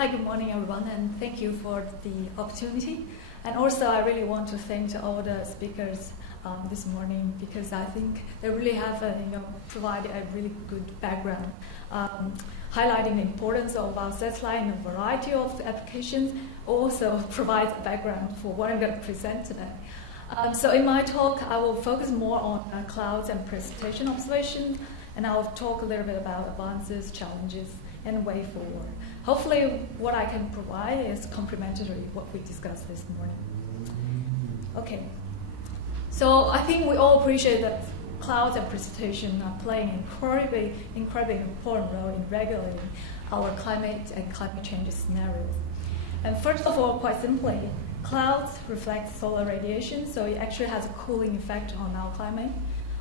Hi, good morning, everyone, and thank you for the opportunity. And also, I really want to thank all the speakers this morning because I think they really have provided a really good background, highlighting the importance of our satellite in a variety of applications. Also provides a background for what I'm going to present today. So in my talk, I will focus more on clouds and precipitation observation, and I'll talk a little bit about advances, challenges, and way forward. Hopefully, what I can provide is complementary to what we discussed this morning. Okay. So I think we all appreciate that clouds and precipitation are playing an incredibly important role in regulating our climate and climate change scenarios. And first of all, quite simply, clouds reflect solar radiation, so it actually has a cooling effect on our climate.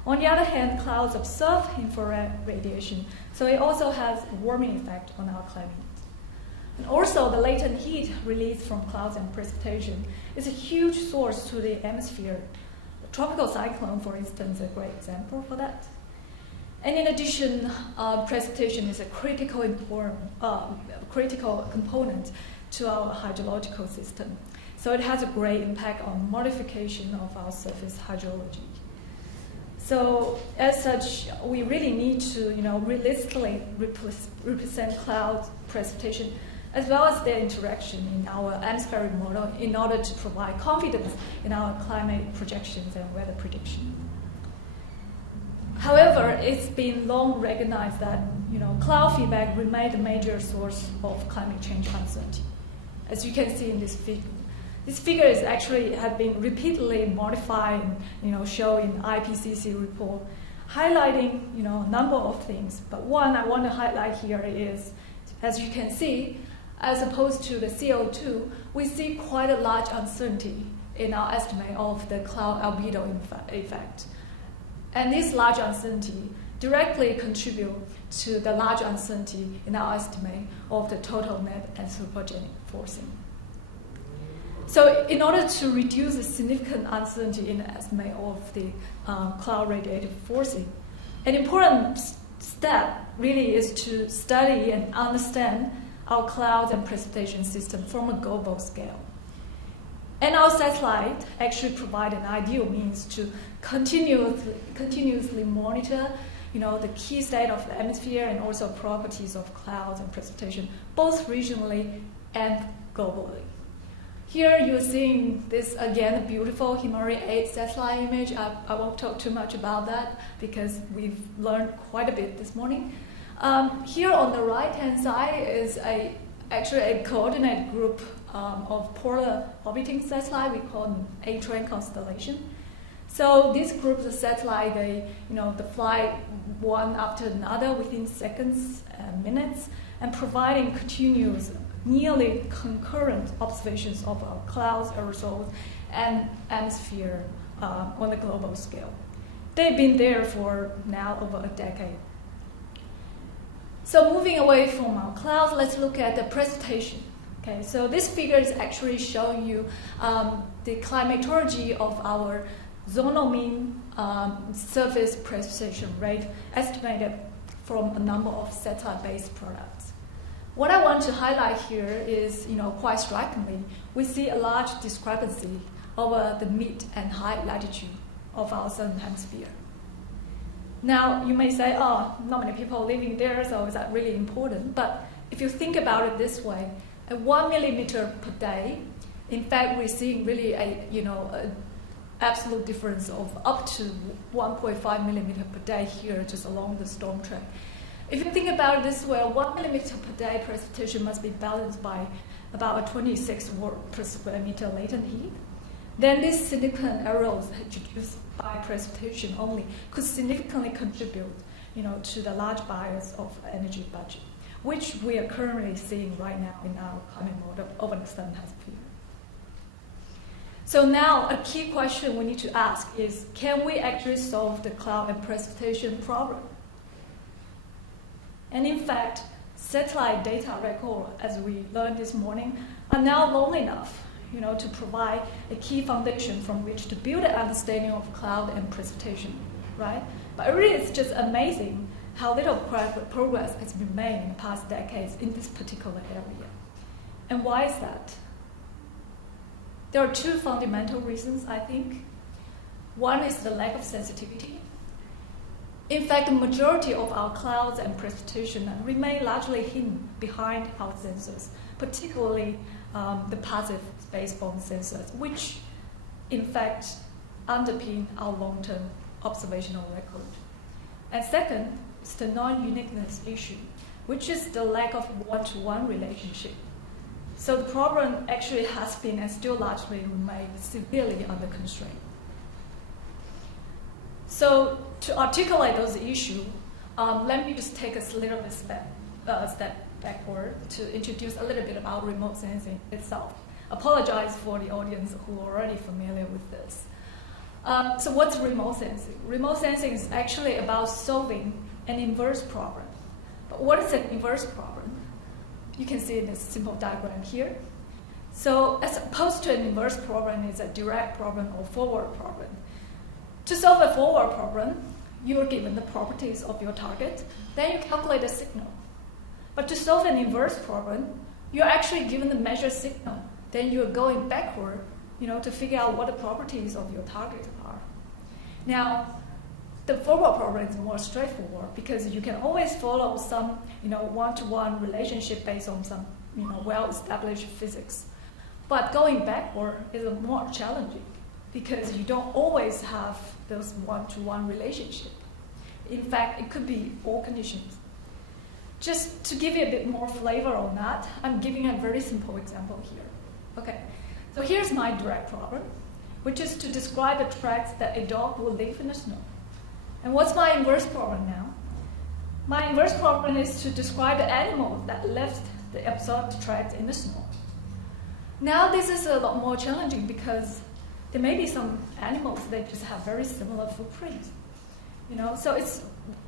On the other hand, clouds absorb infrared radiation, so it also has a warming effect on our climate. And also, the latent heat released from clouds and precipitation is a huge source to the atmosphere. A tropical cyclone, for instance, is a great example for that. And in addition, precipitation is a critical component to our hydrological system. So it has a great impact on modification of our surface hydrology. So as such, we really need to realistically represent cloud precipitation as well as their interaction in our atmospheric model in order to provide confidence in our climate projections and weather prediction. However, it's been long recognized that cloud feedback remains a major source of climate change uncertainty. As you can see in this figure. This figure is actually have been repeatedly modified, shown in IPCC report, highlighting a number of things. But one I want to highlight here is, as you can see, as opposed to the CO2, we see quite a large uncertainty in our estimate of the cloud albedo effect. And this large uncertainty directly contributes to the large uncertainty in our estimate of the total net anthropogenic forcing. So in order to reduce the significant uncertainty in the estimate of the cloud radiative forcing, an important step really is to study and understand our clouds and precipitation system from a global scale. And our satellite actually provide an ideal means to continuously monitor the key state of the atmosphere and also properties of clouds and precipitation, both regionally and globally. Here you're seeing this, again, a beautiful Himari 8 satellite image. I won't talk too much about that because we've learned quite a bit this morning. Here on the right-hand side is actually a coordinate group of polar orbiting satellite. We call them A-train constellation. So these groups of satellites, they fly one after another within seconds and minutes, and providing continuous, nearly concurrent observations of our clouds, aerosols, and atmosphere on a global scale. They've been there for now over a decade. So moving away from our clouds, let's look at the precipitation. Okay, so this figure is actually showing you the climatology of our zonal mean surface precipitation rate estimated from a number of satellite-based products. What I want to highlight here is, quite strikingly, we see a large discrepancy over the mid and high latitude of our southern hemisphere. Now, you may say, oh, not many people living there, so is that really important? But if you think about it this way, at 1 millimeter per day, in fact, we're seeing really a absolute difference of up to 1.5 millimeter per day here, just along the storm track. If you think about it this way, 1 millimeter per day precipitation must be balanced by about a 26 watt per square meter latent heat. Then these significant errors introduced by precipitation only could significantly contribute, to the large bias of energy budget, which we are currently seeing right now in our climate model over the southern hemisphere. So now a key question we need to ask is, can we actually solve the cloud and precipitation problem? And in fact, satellite data record, as we learned this morning, are now long enough to provide a key foundation from which to build an understanding of cloud and precipitation, right? But really, it's just amazing how little progress has been made in the past decades in this particular area. And why is that? There are two fundamental reasons, I think. One is the lack of sensitivity. In fact, the majority of our clouds and precipitation remain largely hidden behind our sensors, particularly the passive spaceborne sensors, which in fact underpin our long-term observational record. And second is the non-uniqueness issue, which is the lack of one-to-one relationship. So the problem actually has been and still largely remains severely under constraint. So to articulate those issues, let me just take a little bit step backward to introduce a little bit about remote sensing itself. Apologize for the audience who are already familiar with this. So what's remote sensing? Remote sensing is actually about solving an inverse problem. But what is an inverse problem? You can see in this simple diagram here. So as opposed to an inverse problem, it's a direct problem or forward problem. To solve a forward problem, you are given the properties of your target, then you calculate the signal. But to solve an inverse problem, you're actually given the measured signal, then you're going backward, to figure out what the properties of your target are. Now, the forward problem is more straightforward because you can always follow some, one-to-one relationship based on some, well-established physics. But going backward is more challenging because you don't always have those one-to-one relationship. In fact, it could be all conditions. Just to give you a bit more flavor on that, I'm giving a very simple example here. Okay, so here's my direct problem, which is to describe the tracks that a dog will leave in the snow. And what's my inverse problem now? My inverse problem is to describe the animal that left the absorbed tracks in the snow. Now this is a lot more challenging because there may be some animals that just have very similar footprints. So it's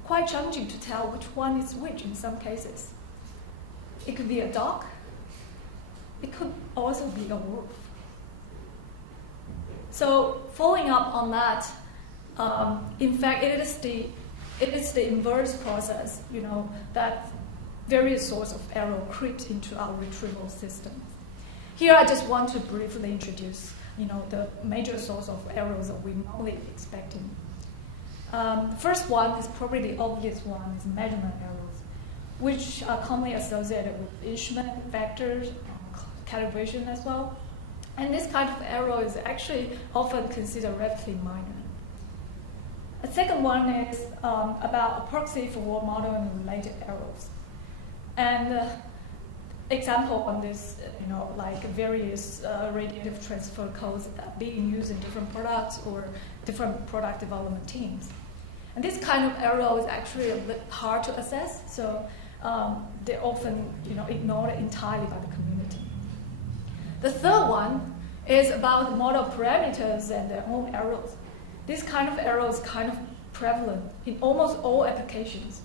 quite challenging to tell which one is which in some cases. It could be a dog. It could also be a wolf. So following up on that, in fact, it is the inverse process, that various sorts of error creep into our retrieval system. Here, I just want to briefly introduce, the major source of errors that we normally expecting. The first one is probably the obvious one, is measurement errors, which are commonly associated with instrument factors, calibration as well. And this kind of error is actually often considered relatively minor. A second one is about a proxy for model and related errors. And example on this, like various radiative transfer codes that are being used in different products or different product development teams. And this kind of error is actually a bit hard to assess, so they're often ignored entirely by the community. The third one is about model parameters and their own errors. This kind of error is kind of prevalent in almost all applications.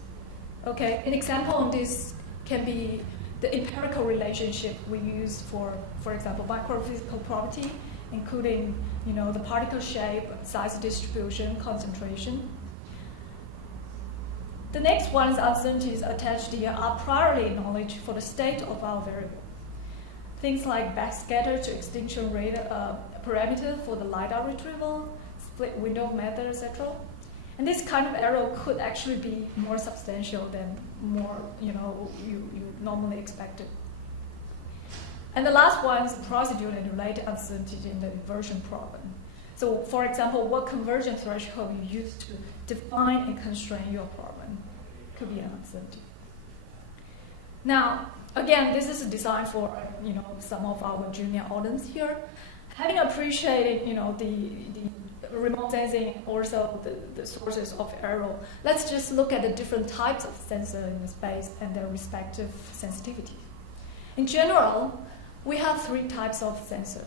Okay, an example on this can be the empirical relationship we use for example, microphysical property, including the particle shape, size distribution, concentration. The next one is uncertainties attached to a priori knowledge for the state of our variable. Things like backscatter to extinction rate parameter for the LiDAR retrieval, split window method, etc. And this kind of error could actually be more substantial than you normally expected. And the last one is procedure and related uncertainty in the inversion problem. So, for example, what conversion threshold you use to define and constrain your problem could be an uncertainty. Now, again, this is designed for some of our junior audience here. Having appreciated the remote sensing, also the sources of error, let's just look at the different types of sensor in the space and their respective sensitivity. In general, we have three types of sensor.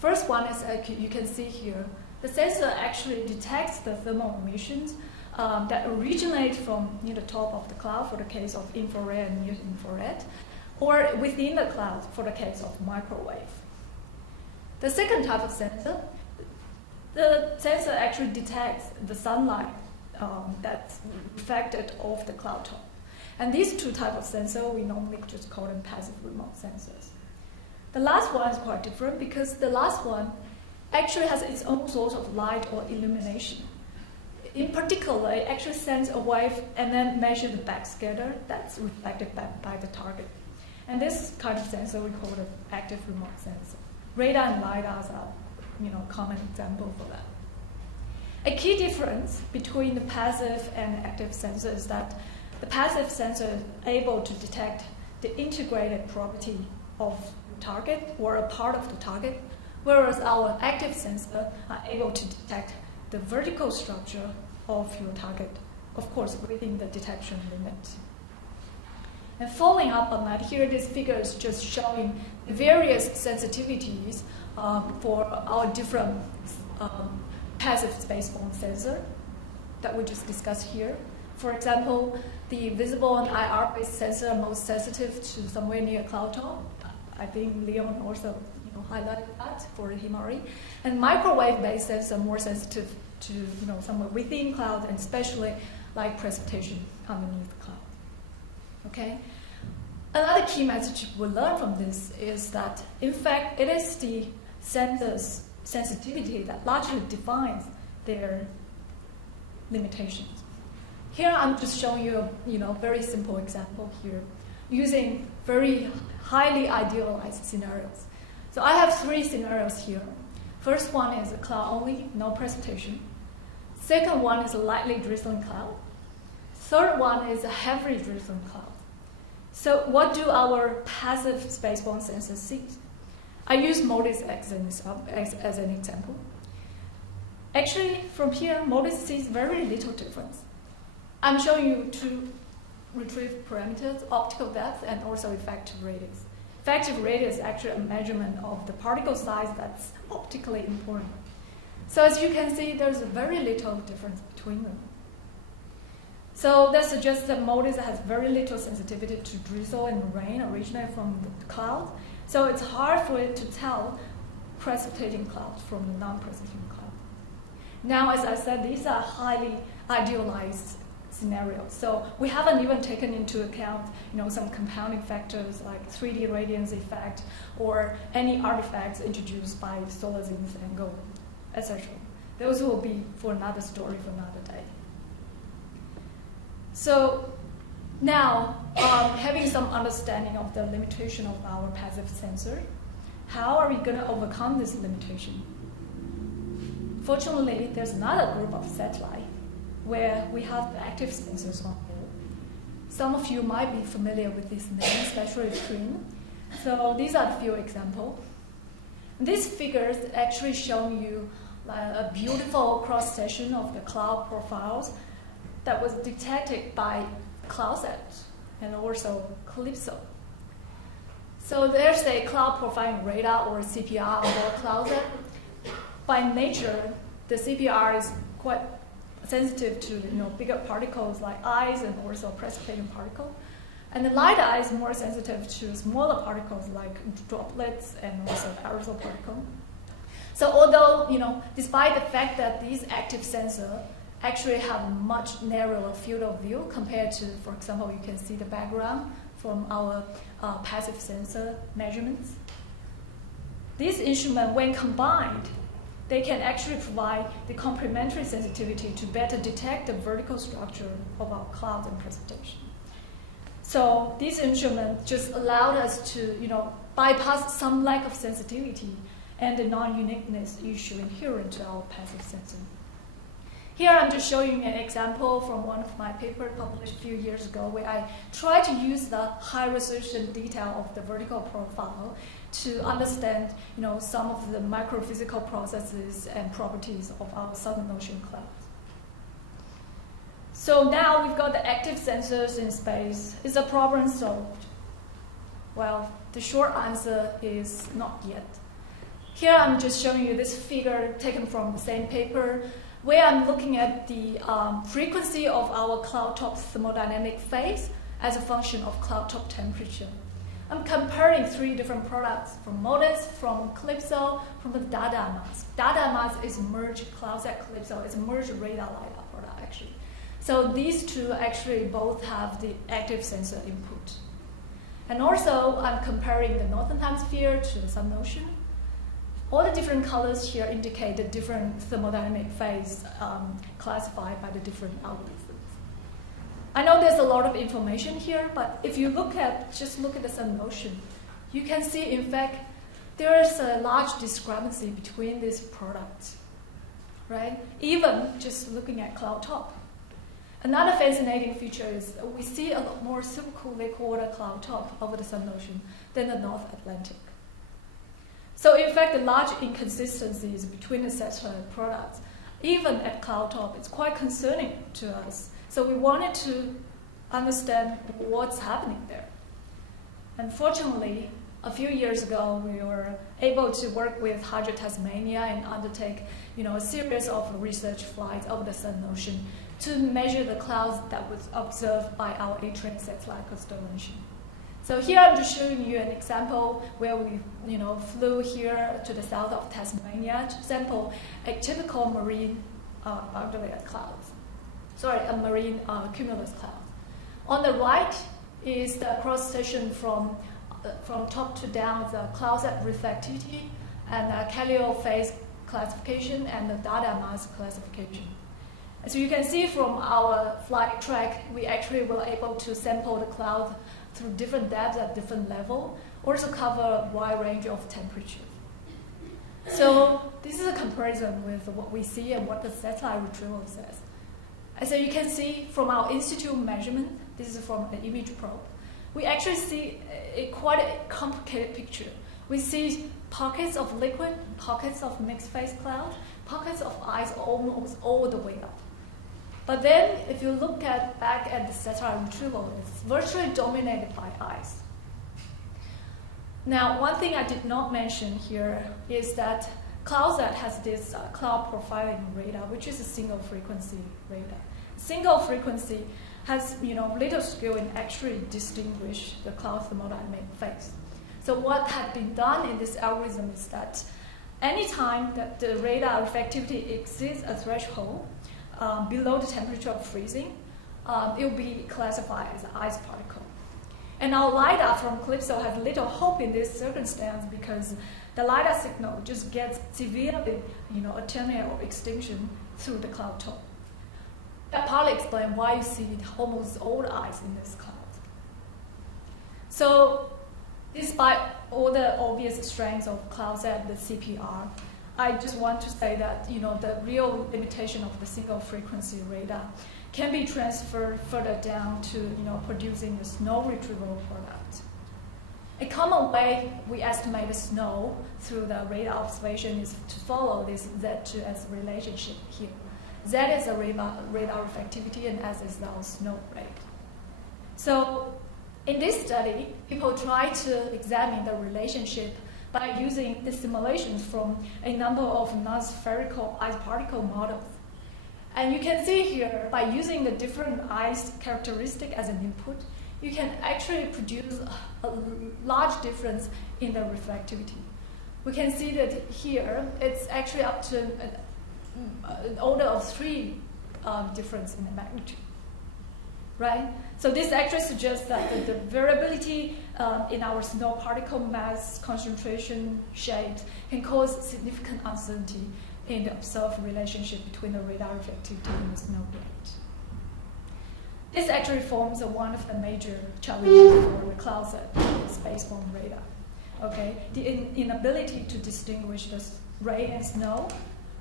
First one is, you can see here, the sensor actually detects the thermal emissions that originate from the top of the cloud for the case of infrared and near infrared, or within the cloud for the case of microwave. The second type of sensor, the sensor actually detects the sunlight that's reflected off the cloud top. And these two types of sensors, we normally just call them passive remote sensors. The last one is quite different because the last one actually has its own source of light or illumination. In particular, it actually sends a wave and then measures the backscatter that's reflected back by the target. And this kind of sensor we call an active remote sensor. Radar and LiDARs are common example for that. A key difference between the passive and active sensor is that the passive sensor is able to detect the integrated property of the target or a part of the target, whereas our active sensor are able to detect the vertical structure of your target, of course, within the detection limit. And following up on that, here this figure is just showing the various sensitivities for our different passive spaceborne sensor that we just discussed here. For example, the visible and IR-based sensor are most sensitive to somewhere near cloud top. I think Leon also highlighted that for Himari. And microwave-based sensors are more sensitive to somewhere within cloud, and especially like precipitation underneath the cloud. Okay. Another key message we learn from this is that, in fact, it is the sensor's sensitivity that largely defines their limitations. Here I'm just showing you a very simple example here, using very highly idealized scenarios. So I have 3 scenarios here. First one is a cloud only, no precipitation. Second one is a lightly drizzling cloud. Third one is a heavily drizzling cloud. So what do our passive spaceborne sensors see? I use MODIS as an example. Actually, from here, MODIS sees very little difference. I'm showing you 2 retrieved parameters, optical depth and also effective radius. Effective radius is actually a measurement of the particle size that's optically important. So as you can see, there's very little difference between them. So that suggests that MODIS has very little sensitivity to drizzle and rain originating from the cloud. So it's hard for it to tell precipitating cloud from the non-precipitating cloud. Now, as I said, these are highly idealized scenarios. So we haven't even taken into account some compounding factors like 3D radiance effect or any artifacts introduced by solar zenith angle, etc. Those will be for another story for another day. So now, having some understanding of the limitation of our passive sensor, how are we going to overcome this limitation? Fortunately, there's another group of satellites where we have active sensors on board. Some of you might be familiar with these names, especially TRMM. So these are a few examples. These figures actually show you a beautiful cross-section of the cloud profiles that was detected by CloudSat and also CALIPSO. So there's a cloud profiling radar or CPR on board CloudSat. By nature, the CPR is quite sensitive to bigger particles like ice and also precipitating particle. And the LiDAR is more sensitive to smaller particles like droplets and also aerosol particle. So although, despite the fact that these active sensors actually have a much narrower field of view compared to, for example, you can see the background from our passive sensor measurements. These instruments, when combined, they can actually provide the complementary sensitivity to better detect the vertical structure of our clouds and precipitation. So these instruments just allowed us to, bypass some lack of sensitivity and the non-uniqueness issue inherent to our passive sensor. Here I'm just showing an example from one of my papers published a few years ago where I tried to use the high-resolution detail of the vertical profile to understand some of the microphysical processes and properties of our Southern Ocean clouds. So now we've got the active sensors in space. Is the problem solved? Well, the short answer is not yet. Here I'm just showing you this figure taken from the same paper where I'm looking at the frequency of our cloud top thermodynamic phase as a function of cloud top temperature. I'm comparing 3 different products from MODIS, from CALIPSO, from the Dada mask. Dada mask is merged CloudSat CALIPSO. It's a merged radar LiDAR product, actually. So these 2 actually both have the active sensor input. And also, I'm comparing the northern hemisphere to the Southern Ocean. All the different colors here indicate the different thermodynamic phase classified by the different algorithms. I know there's a lot of information here, but if you just look at the Southern Ocean, you can see, in fact, there is a large discrepancy between these products, right? Even just looking at cloud top. Another fascinating feature is we see a lot more supercool liquid water cloud top over the Southern Ocean than the North Atlantic. So in fact, the large inconsistencies between the satellite products, even at cloud top, it's quite concerning to us. So we wanted to understand what's happening there. Unfortunately, a few years ago, we were able to work with Hydro Tasmania and undertake, a series of research flights over the Southern Ocean to measure the clouds that was observed by our A-train satellite constellation. So here I'm just showing you an example where we, flew here to the south of Tasmania to sample a typical marine undulating clouds. A marine cumulus cloud. On the right is the cross-section from top to down, the CloudSat reflectivity and the Calio phase classification and the data mass classification. As you can see from our flight track, we actually were able to sample the cloud through different depths at different level, also cover a wide range of temperature. So this is a comparison with what we see and what the satellite retrieval says. As you can see from our in-situ measurement, this is from an image probe, we actually see quite a complicated picture. We see pockets of liquid, pockets of mixed phase cloud, pockets of ice almost all the way up. But then, if you look back at the satellite retrieval, it's virtually dominated by ice. Now, one thing I did not mention here is that CloudSat has this cloud profiling radar, which is a single frequency radar. Single frequency has little skill in actually distinguish the cloud thermodynamic phase. So what had been done in this algorithm is that anytime that the radar reflectivity exceeds a threshold below the temperature of freezing, it will be classified as an ice particle. And our LiDAR from CALIPSO has little hope in this circumstance because the LiDAR signal just gets severely attenuated or extinction through the cloud top. That partly explains why you see almost all the ice in this cloud. So despite all the obvious strengths of CloudSat, the CPR, I just want to say that the real limitation of the single frequency radar can be transferred further down to producing the snow retrieval product. A common way we estimate the snow through the radar observation is to follow this Z2S relationship here. Z is the radar reflectivity and S is our snow rate. So in this study, people try to examine the relationship by using the simulations from a number of non-spherical ice particle models. And you can see here, by using the different ice characteristic as an input, you can actually produce a large difference in the reflectivity. We can see that here, it's actually up to an order of 3 difference in the magnitude, right? So this actually suggests that the variability in our snow particle mass, concentration, shapes can cause significant uncertainty in the observed relationship between the radar reflectivity and the snow rate. This actually forms one of the major challenges for the CloudSat spaceborne radar. Okay, the inability to distinguish the rain and snow,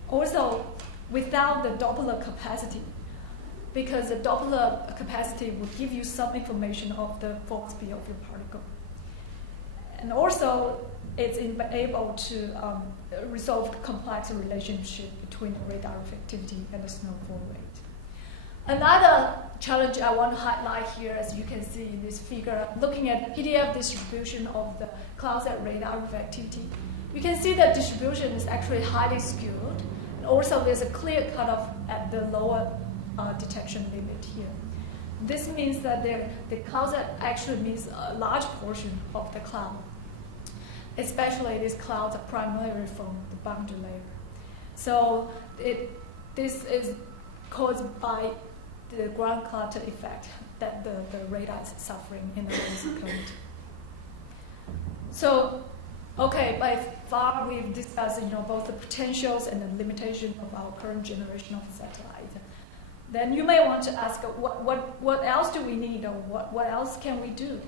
also without the Doppler capacity, because the Doppler capacity will give you some information of the force speed of your particle. And also, it's able to resolve the complex relationship between the radar reflectivity and the snowfall rate. Another challenge I want to highlight here, as you can see in this figure, looking at the PDF distribution of the CloudSat radar reflectivity, you can see that distribution is actually highly skewed. And also, there's a clear cutoff at the lower detection limit here. This means that the CloudSat actually means a large portion of the cloud. Especially these clouds are primarily from the boundary layer. So this is caused by the ground clutter effect that the radar is suffering in the low current. So, okay, by far we've discussed both the potentials and the limitations of our current generation of satellite. Then you may want to ask, what else do we need, or what else can we do?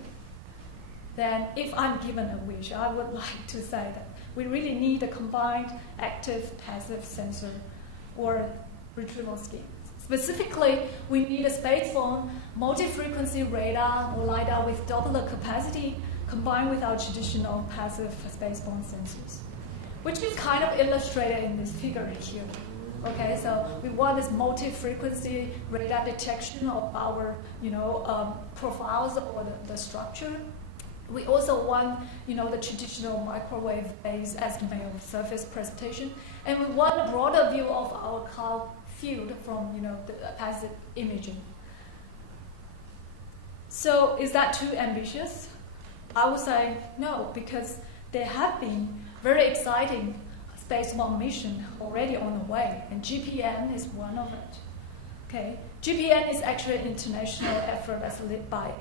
Then if I'm given a wish, I would like to say that we really need a combined active-passive sensor or retrieval scheme. Specifically, we need a spaceborne multi-frequency radar or LiDAR with Doppler capacity combined with our traditional passive spaceborne sensors, which is kind of illustrated in this figure here. Okay, so we want this multi-frequency radar detection of our profiles or the structure. We also want the traditional microwave-based estimate of surface precipitation, and we want a broader view of our cloud field from the passive imaging. So is that too ambitious? I would say no, because there have been very exciting spaceborne missions already on the way, and GPN is one of it. Okay, GPN is actually an international effort that's led by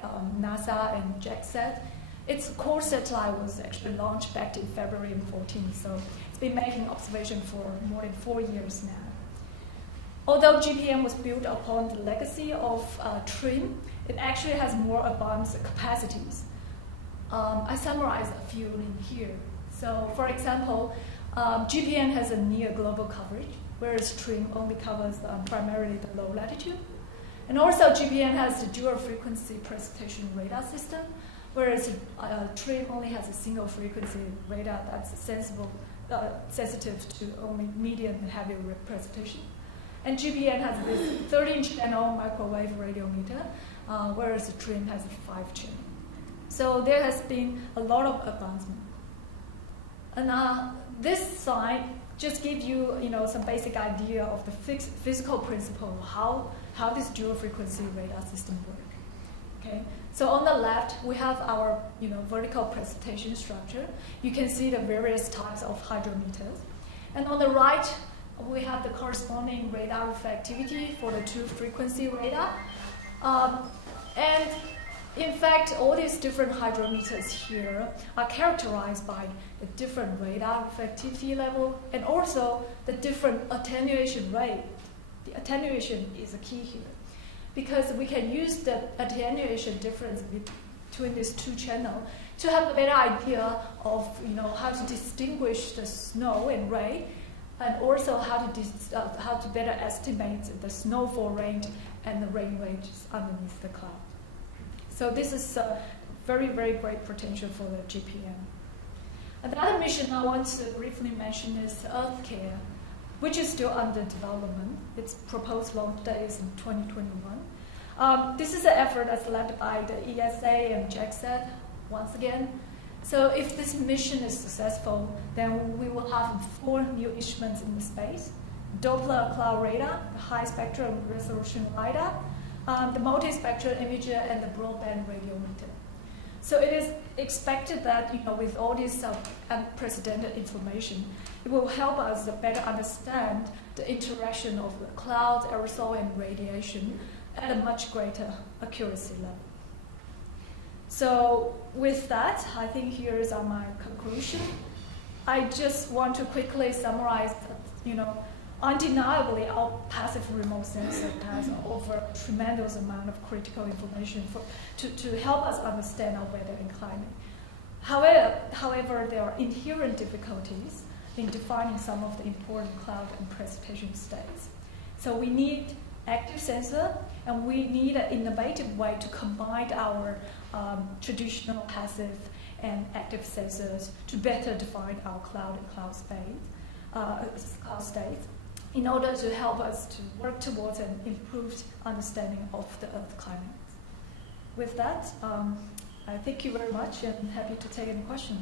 NASA and JAXA. Its core satellite was actually launched back in February 2014, so it's been making observation for more than 4 years now. Although GPN was built upon the legacy of TRMM, it actually has more advanced capacities. I summarize a few in here. So, for example, GPN has a near global coverage, whereas TRMM only covers primarily the low latitude. And also GPN has the dual frequency precipitation radar system, whereas TRMM only has a single frequency radar that's sensitive to only medium and heavy precipitation. And GPN has this 13 channel microwave radiometer, whereas the TRMM has a 5 channel. So there has been a lot of advancement. And this slide just gives you, some basic idea of the physical principle of how this dual frequency radar system works. Okay. So on the left, we have our vertical precipitation structure. You can see the various types of hydrometers. And on the right, we have the corresponding radar reflectivity for the two frequency radar. And in fact, all these different hydrometers here are characterized by the different radar reflectivity level and also the different attenuation rate. The attenuation is a key here, because we can use the attenuation difference between these two channels to have a better idea of how to distinguish the snow and rain, and also how to better estimate the snowfall range and the rain ranges underneath the cloud. So this is a very, very great potential for the GPN. Another mission I want to briefly mention is EarthCARE, which is still under development. Its proposed launch date is in 2021. This is an effort that's led by the ESA and JAXA once again. So if this mission is successful, then we will have 4 new instruments in the space: Doppler cloud radar, the high spectrum resolution LiDAR, the multispectral imager, and the broadband radiometer. So it is expected that with all this unprecedented information, it will help us to better understand the interaction of the clouds, aerosol, and radiation at a much greater accuracy level. So with that, I think here's my conclusion. I just want to quickly summarize that, undeniably, our passive remote sensor has offered a tremendous amount of critical information to help us understand our weather and climate. However, there are inherent difficulties in defining some of the important cloud and precipitation states. So we need active sensor, and we need an innovative way to combine our traditional passive and active sensors to better define our cloud and cloud states, in order to help us to work towards an improved understanding of the Earth climate. With that, I thank you very much and happy to take any questions.